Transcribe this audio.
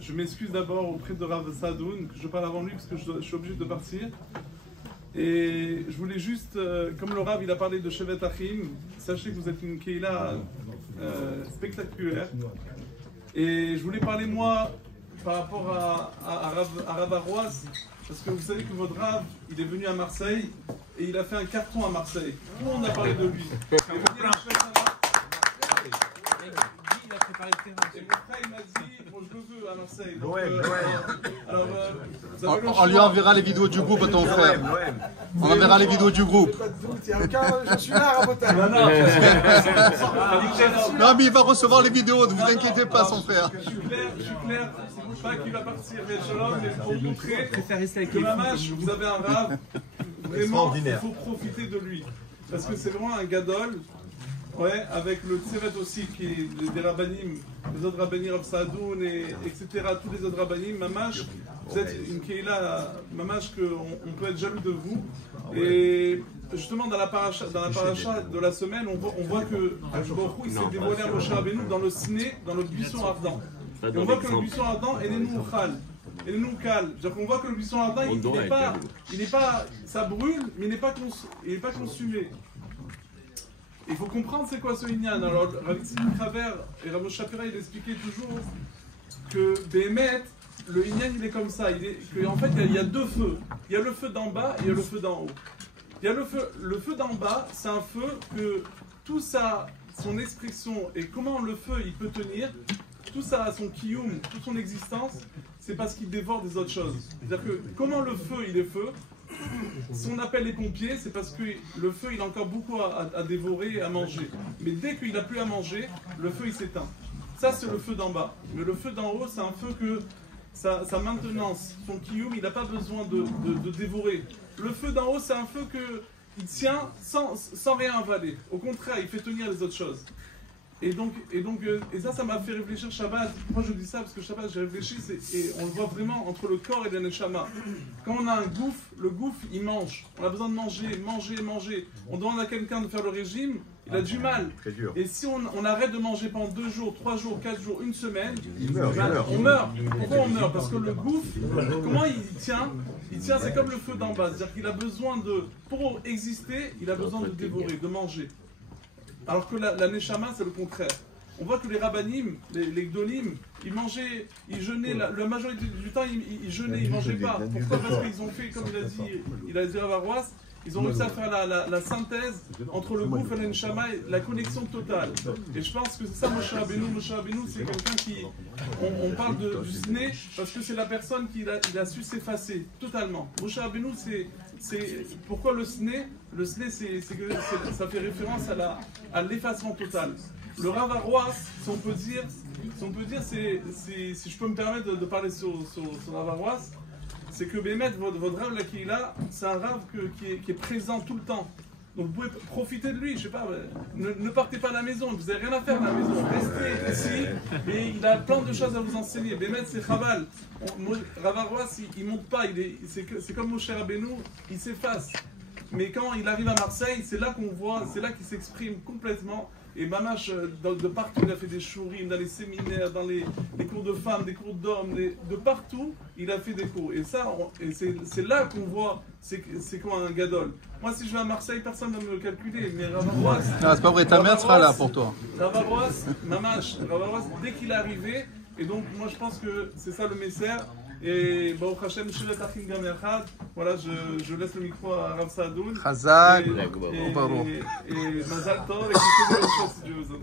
je m'excuse d'abord auprès de Rav Saadoun, que je parle avant lui parce que je suis obligé de partir. Et je voulais juste, comme le Rav il a parlé de Shevet Achim, sachez que vous êtes une Keila spectaculaire. Et je voulais parler moi par rapport à Rav Arroas, parce que vous savez que votre Rav, il est venu à Marseille et il a fait un carton à Marseille. Tout le monde a parlé de lui. Et mon frère il m'a dit, bon, je le veux à Marseille. Donc, on lui enverra les vidéos du groupe à ton frère. On enverra les vidéos du groupe. Je suis là, Rabotai. Non, mais il va recevoir les vidéos, ne vous inquiétez pas, son frère. Je suis clair, c'est pas qu'il va partir, mais pour montrer que Mamash, vous avez un Rav, vraiment, il faut profiter de lui. Parce que c'est vraiment un gadol. Ouais, avec le Tsevet aussi, qui est des rabbanim, les autres rabbanim, Rav Saadoun, etc., tous les autres rabbanim, Mamash, vous êtes une Keila, Mamash, qu'on peut être jaloux de vous. Et justement, dans la paracha de la semaine, on voit que Baruch Hu, il s'est dévoilé à Moshe Rabbeinu dans le ciné, dans le buisson ardent. Et on voit que le buisson ardent, elle est nous chal. Et nous cale. C'est-à-dire qu'on voit que le buisson ardent, il n'est pas, ça brûle, mais il n'est pas consumé. Il faut comprendre c'est quoi ce Inyan. Alors, Rav Travers et Rav Shapira, il expliquait toujours que Béhémet, le Inyan, il est comme ça. En fait, il y a deux feux. Il y a le feu d'en bas et il y a le feu d'en haut. Il y a le feu d'en bas, c'est un feu que tout ça, son expression et comment le feu il peut tenir, tout ça, son kiyum, toute son existence, c'est parce qu'il dévore des autres choses. C'est-à-dire que comment le feu il est feu, si on appelle les pompiers, c'est parce que le feu il a encore beaucoup à dévorer et à manger. Mais dès qu'il n'a plus à manger, le feu il s'éteint. Ça c'est le feu d'en bas. Mais le feu d'en haut, c'est un feu que sa maintenance, son kiyum, il n'a pas besoin de dévorer. Le feu d'en haut, c'est un feu qu'il tient sans rien avaler. Au contraire, il fait tenir les autres choses. Et ça m'a fait réfléchir Shabbat. Moi je dis ça parce que Shabbat j'ai réfléchi et on le voit vraiment entre le corps et le neshama. Quand on a un gouffre, le gouffre il mange. On a besoin de manger. On demande à quelqu'un de faire le régime, il a du mal. Et si on arrête de manger pendant 2 jours, 3 jours, 4 jours, une semaine, on meurt. Pourquoi on meurt? Parce que le gouffre, comment il tient? Il tient, c'est comme le feu d'en bas. C'est-à-dire qu'il a besoin pour exister, il a besoin de dévorer, de manger. Alors que la Neshama, c'est le contraire. On voit que les rabbanim, les gdolim, ils jeûnaient, la majorité du temps, ils jeûnaient, ils ne mangeaient pas. Pourquoi? Parce qu'ils ont fait, comme il a dit Rav Arroas, ils ont réussi à faire la synthèse entre le gouffre et la Neshama, la connexion totale. Et je pense que c'est ça Moshe Rabbeinu. Moshe Rabbeinu, c'est quelqu'un qui... On parle du sné parce que c'est la personne qui a su s'effacer totalement. Moshe Rabbeinu, c'est pourquoi le sné? Le sné, ça fait référence à l'effacement total. Le Rav Arroas, si on peut dire, si je peux me permettre de parler sur Rav Arroas, c'est que Bémet, votre Rav là qui est là, c'est un Rav qui est présent tout le temps. Donc vous pouvez profiter de lui, je sais pas, ne partez pas à la maison, vous n'avez rien à faire à la maison, restez ici, et il a plein de choses à vous enseigner. Bémet c'est Chaval, Rav Arroas il monte pas, c'est comme Moshe Rabbeinu, il s'efface. Mais quand il arrive à Marseille, c'est là qu'on voit, c'est là qu'il s'exprime complètement. Et Mamash, de partout, il a fait des shurim, dans les séminaires, dans les cours de femmes, des cours d'hommes, de partout, il a fait des cours. Et ça, c'est là qu'on voit, c'est quoi un gadol. Moi, si je vais à Marseille, personne ne va me le calculer. Mais Rav Arroas... Non, c'est pas vrai, ta mère sera là pour toi. Rav Arroas, Mamash, Rav Arroas, dès qu'il est arrivé, et donc moi je pense que c'est ça le message. Et Baruch Hashem, Shevet Achim Gam Yachad. Voilà, je laisse le micro à Rav Saadoun. Chazak, et Mazal Tov, et quelque chose si Dieu veut.